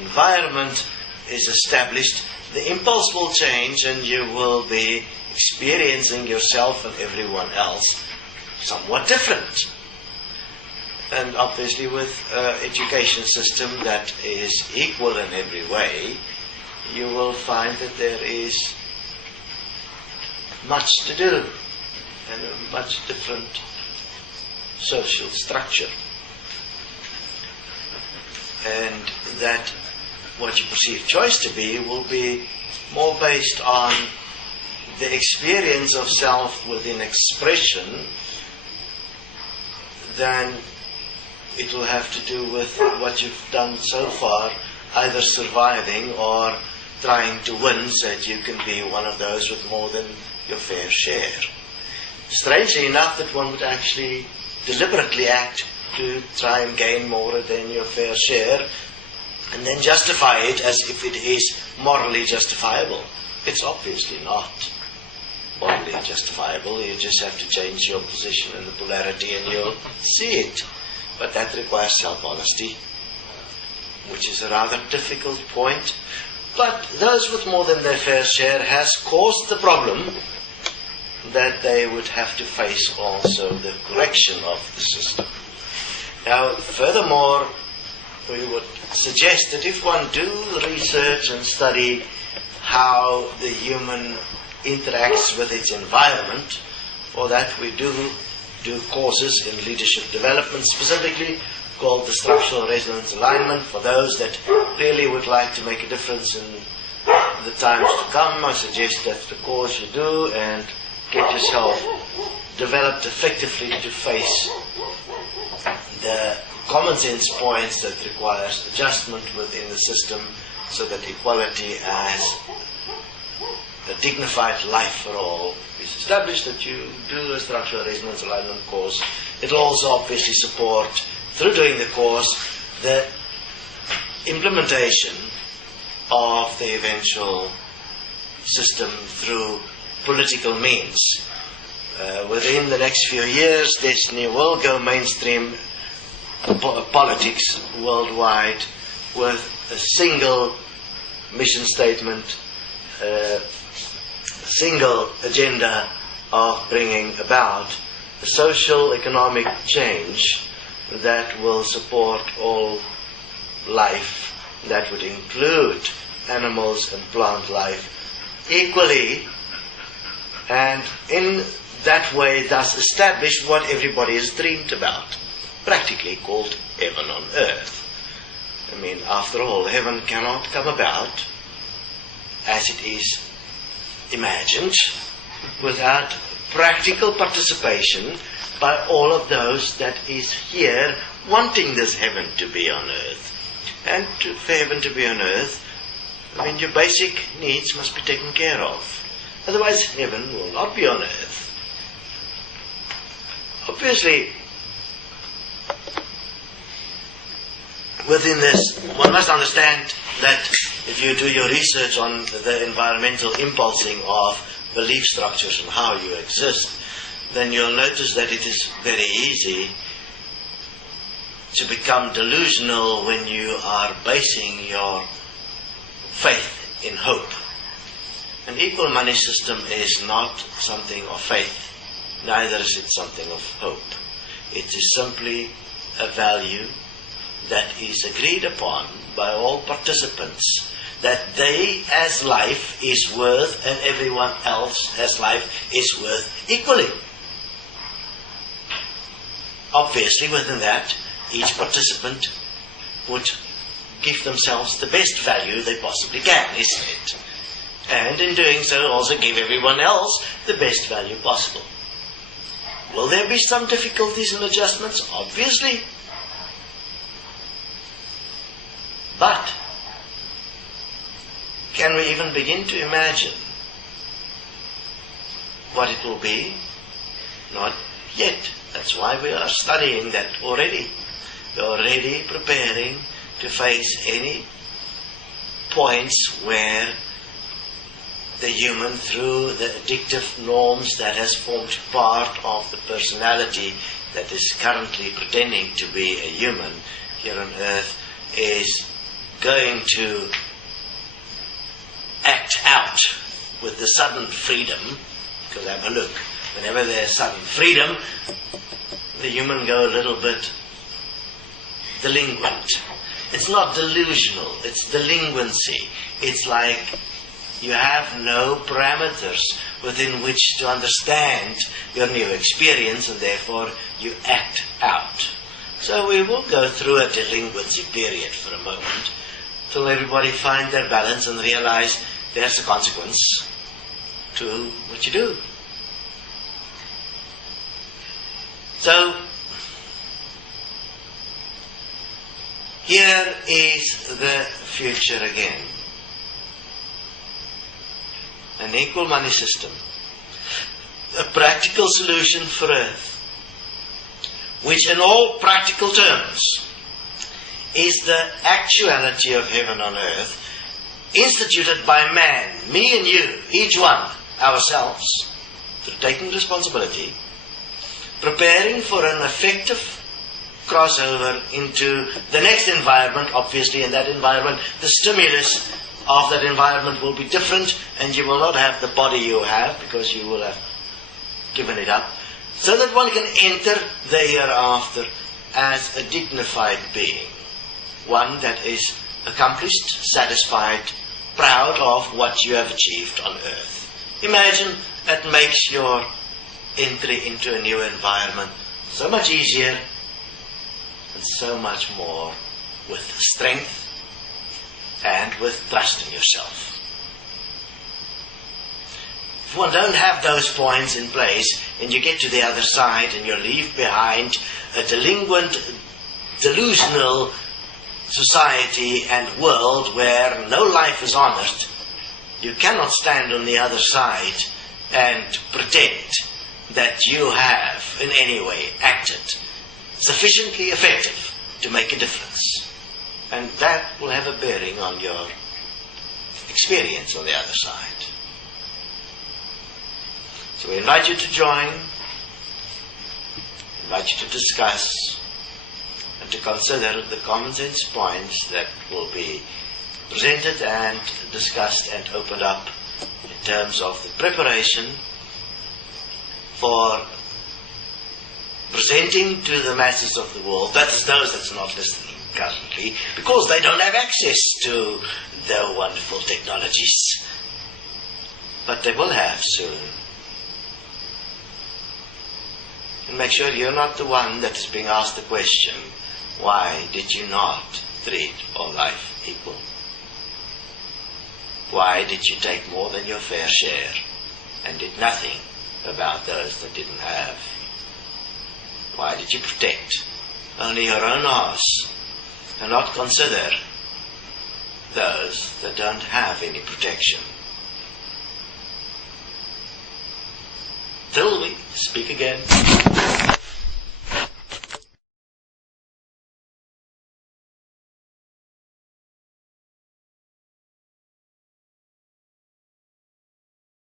environment is established, the impulse will change and you will be experiencing yourself and everyone else somewhat different. And obviously with an education system that is equal in every way, you will find that there is much to do and a much different social structure. And that what you perceive choice to be will be more based on the experience of self within expression than it will have to do with what you've done so far, either surviving or trying to win so that you can be one of those with more than your fair share. Strangely enough, that one would actually deliberately act to try and gain more than your fair share and then justify it as if it is morally justifiable. It's obviously not morally justifiable. You just have to change your position and the polarity and you'll see it. But that requires self-honesty, which is a rather difficult point. But those with more than their fair share has caused the problem that they would have to face also the correction of the system. Now, furthermore, we would suggest that if one do research and study how the human interacts with its environment, for that we do courses in leadership development specifically called the Structural Resonance Alignment. For those that really would like to make a difference in the times to come, I suggest that the course you do and get yourself developed effectively to face the common sense points that requires adjustment within the system so that equality as a dignified life for all is established, that you do a Structural Resonance Alignment course. It will also obviously support, through doing the course, the implementation of the eventual system through political means. Within the next few years, Destiny will go mainstream politics worldwide with a single mission statement, a single agenda of bringing about a social economic change that will support all life, that would include animals and plant life equally, and in that way thus establish what everybody has dreamed about, practically called heaven on earth. I mean, after all, heaven cannot come about as it is imagined without practical participation by all of those that is here wanting this heaven to be on earth. And for heaven to be on earth, I mean, your basic needs must be taken care of. Otherwise, heaven will not be on earth. Obviously, within this, one must understand that if you do your research on the environmental impulsing of belief structures and how you exist, then you'll notice that it is very easy to become delusional when you are basing your faith in hope. An equal money system is not something of faith, neither is it something of hope. It is simply a value that is agreed upon by all participants, that they as life is worth and everyone else as life is worth equally. Obviously, within that, each participant would give themselves the best value they possibly can, isn't it? And in doing so, also give everyone else the best value possible. Will there be some difficulties and adjustments? Obviously. But can we even begin to imagine what it will be? Not yet. That's why we are studying that already. We are already preparing to face any points where the human, through the addictive norms that has formed part of the personality that is currently pretending to be a human here on earth, is going to act out with the sudden freedom, because have a look, whenever there's sudden freedom, the human go a little bit delinquent. It's not delusional, it's delinquency. It's like you have no parameters within which to understand your new experience, and therefore you act out. So we will go through a delinquency period for a moment till everybody find their balance and realize there's a consequence to what you do. So here is the future again. An equal money system. A practical solution for Earth, which in all practical terms is the actuality of heaven on earth, instituted by man, me and you, each one, ourselves, through taking responsibility, preparing for an effective crossover into the next environment, obviously. In that environment, the stimulus of that environment will be different, and you will not have the body you have, because you will have given it up, so that one can enter the hereafter as a dignified being, one that is accomplished, satisfied, proud of what you have achieved on earth. Imagine that makes your entry into a new environment so much easier and so much more with strength and with trust in yourself. If one don't have those points in place, and you get to the other side and you leave behind a delinquent, delusional society and world where no life is honored, you cannot stand on the other side and pretend that you have in any way acted sufficiently effective to make a difference. And that will have a bearing on your experience on the other side. So we invite you to join, invite you to discuss, and to consider the common sense points that will be presented and discussed and opened up in terms of the preparation for presenting to the masses of the world, that's those that's not listening currently, because they don't have access to the wonderful technologies, but they will have soon. And make sure you're not the one that is being asked the question, why did you not treat all life equal? Why did you take more than your fair share and did nothing about those that didn't have? Why did you protect only your own arse and not consider those that don't have any protection? Till we speak again.